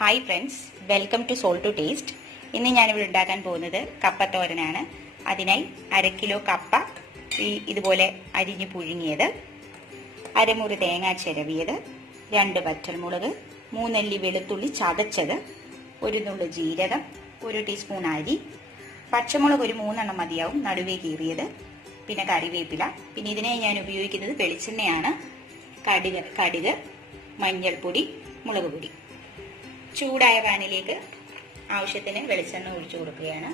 Hi friends, welcome to soul to taste. ഇന്ന് ഞാനിവിടെ ഉണ്ടാക്കാൻ പോകുന്നത് കപ്പ തോരനാണ്. അതിനായി 1/2 കിലോ കപ്പ ഇതുപോലെ അരിഞ്ഞു പുഴുങ്ങിയത്, അരമുറി തേങ്ങ ചിരവിയത്, 2 വറ്റൽമുളക്, 3 അല്ലി വെളുത്തുള്ളി ചതച്ചത്, 1 നുള്ളു ജീരകം, 1 ടീസ്പൂൺ അരി, പച്ചമുളക് ഒരു 3 എണ്ണം മതിയാവും, നടുവേ കീറിയത്, പിന്നെ കറിവേപ്പില. പിന്നെ ഇതിനെ ഞാൻ ഉപയോഗിക്കുന്നത് വെളിച്ചെണ്ണയാണ്. കടുക്, മഞ്ഞൾപ്പൊടി, മുളക് പൊടി. ചൂടായ പാനിലേക്ക് ആവശ്യത്തിന് വെളിച്ചെണ്ണ ഒഴിച്ചു കൊടുക്കുകയാണ്.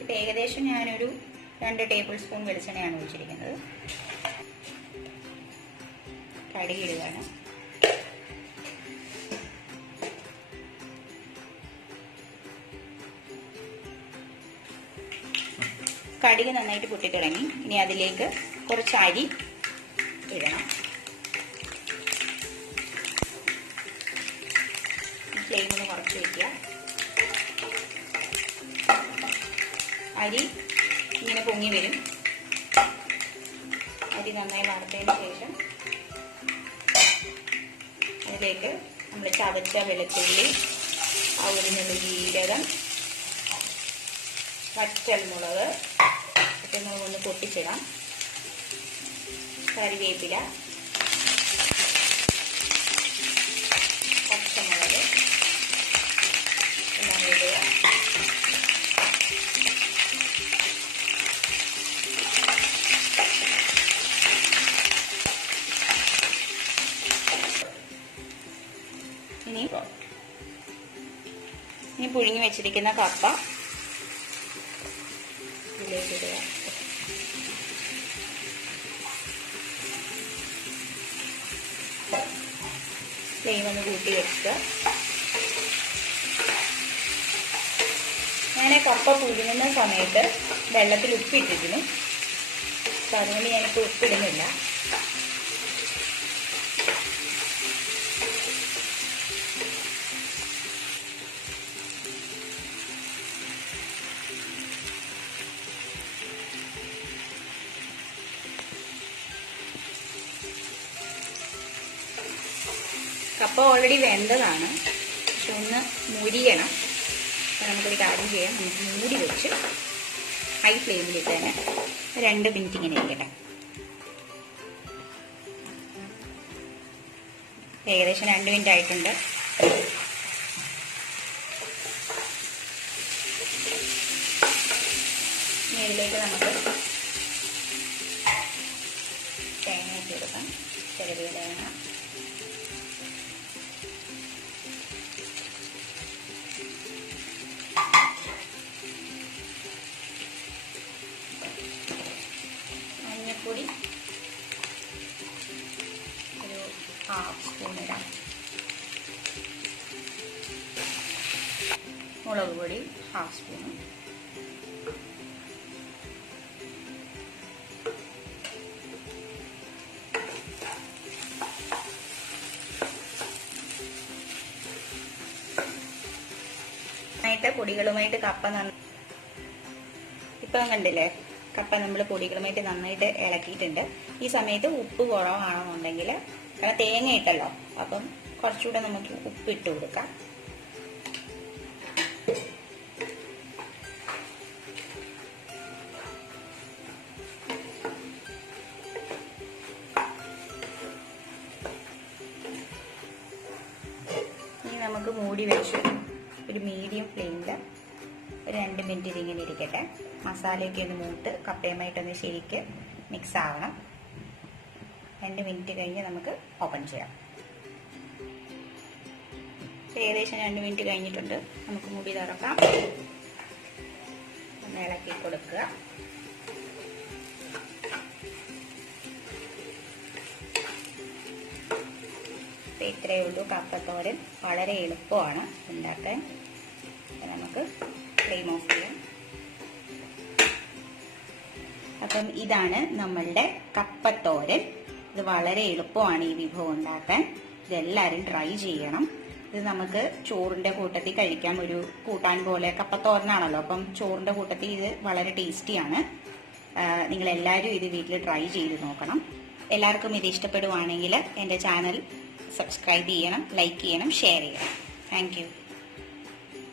ഇപ്പം ഏകദേശം ഞാനൊരു 2 ടേബിൾ സ്പൂൺ വെളിച്ചെണ്ണയാണ് ഒഴിച്ചിരിക്കുന്നത്. കടുകിടുകയാണ്. കടുക് നന്നായിട്ട് പൊട്ടിത്തിളങ്ങി. ഇനി അതിലേക്ക് കുറച്ച് അരി ഇടണം. ഫ്ലെയിം ഒന്ന് കുറച്ച് വയ്ക്കുക. അരി ഇങ്ങനെ പൊങ്ങി വരും. അരി നന്നായി വറുത്തതിന് ശേഷം അതിലേക്ക് നമ്മൾ ചതച്ച വെളുത്തുള്ളി, 1 നുള്ളു ജീരകം, വറ്റൽമുളക് ഒക്കെ ഒന്ന് പൊട്ടിച്ചിടാം, കറിവേപ്പില, പച്ചമുളക് എല്ലാം ഇടുക. ഇനി പുഴുങ്ങി വെച്ചിരിക്കുന്ന കപ്പ ഇതിലേക്ക് ഇടുക. ഫ്ലെയിം ഒന്ന് കൂട്ടി വെക്കുക. ഞാൻ കപ്പ പുഴുങ്ങുന്ന സമയത്ത് വെള്ളത്തിൽ ഉപ്പിട്ടിരുന്നു. അപ്പം അതുകൊണ്ട് ഞാനിപ്പോൾ ഉപ്പിടുന്നില്ല. കപ്പ ഓൾറെഡി വെന്തതാണ്, പക്ഷെ ഒന്ന് മുരിയണം. അപ്പം നമുക്കൊരു കാര്യം ചെയ്യാം, നമുക്ക് മൂടി വെച്ച് ഹൈ ഫ്ലെയിമിലിട്ട് തന്നെ 2 മിനിറ്റ് ഇങ്ങനെ ഇരിക്കട്ടെ. ഏകദേശം 2 മിനിറ്റ് ആയിട്ടുണ്ട്. ഇനി ഇതിലേക്ക് നമുക്ക് തേങ്ങ ഇട്ട് കൊടുക്കാം. ചെറിയ തേങ്ങ, മഞ്ഞൾപ്പൊടി ഒരു 1/2 സ്പൂൺ ഇടാം, മുളക് പൊടി 1/2 സ്പൂൺ, പൊടികളുമായിട്ട് കപ്പ ഇപ്പം കണ്ടില്ലേ, കപ്പ നമ്മൾ പൊടികളുമായിട്ട് നന്നായിട്ട് ഇളക്കിയിട്ടുണ്ട്. ഈ സമയത്ത് ഉപ്പ് കുറവാണെന്നുണ്ടെങ്കിൽ, കാരണം തേങ്ങ ഇട്ടല്ലോ, അപ്പം കുറച്ചുകൂടെ നമുക്ക് ഉപ്പിട്ട് കൊടുക്കാം. ഇനി നമുക്ക് മൂടി വെച്ച് ഒരു മീഡിയം ഫ്ലെയിമിൽ 2 മിനിറ്റ് ഇതിങ്ങനെ ഇരിക്കട്ടെ. മസാലയൊക്കെ ഒന്ന് മൂത്ത് കപ്പയുമായിട്ടൊന്ന് ശരിക്ക് മിക്സ് ആവണം. 2 മിനിറ്റ് കഴിഞ്ഞ് നമുക്ക് ഓപ്പൺ ചെയ്യാം. ഏകദേശം 2 മിനിറ്റ് കഴിഞ്ഞിട്ടുണ്ട്. നമുക്ക് മൂടി തുറക്കാം. ഒന്ന് ഇളക്കി കൊടുക്കുക. ഇത്രയേ ഉള്ളൂ കപ്പത്തോരൻ. വളരെ എളുപ്പമാണ് ഉണ്ടാക്കാൻ. നമുക്ക് ഫ്ലെയിം ഓഫ് ചെയ്യാം. അപ്പം ഇതാണ് നമ്മളുടെ കപ്പത്തോരൻ. ഇത് വളരെ എളുപ്പമാണ് ഈ വിഭവം ഉണ്ടാക്കാൻ. ഇതെല്ലാവരും ട്രൈ ചെയ്യണം. ഇത് നമുക്ക് ചോറിന്റെ കൂട്ടത്തിൽ കഴിക്കാം. ഒരു കൂട്ടാൻ പോലെ കപ്പത്തോരനാണല്ലോ, അപ്പം ചോറിന്റെ കൂട്ടത്തിൽ ഇത് വളരെ ടേസ്റ്റിയാണ്. നിങ്ങൾ എല്ലാവരും ഇത് വീട്ടിൽ ട്രൈ ചെയ്ത് നോക്കണം. എല്ലാവർക്കും ഇത് ഇഷ്ടപ്പെടുവാണെങ്കിൽ എൻ്റെ ചാനൽ സബ്സ്ക്രൈബ് ചെയ്യണം, ലൈക്ക് ചെയ്യണം, ഷെയർ ചെയ്യണം. Thank you.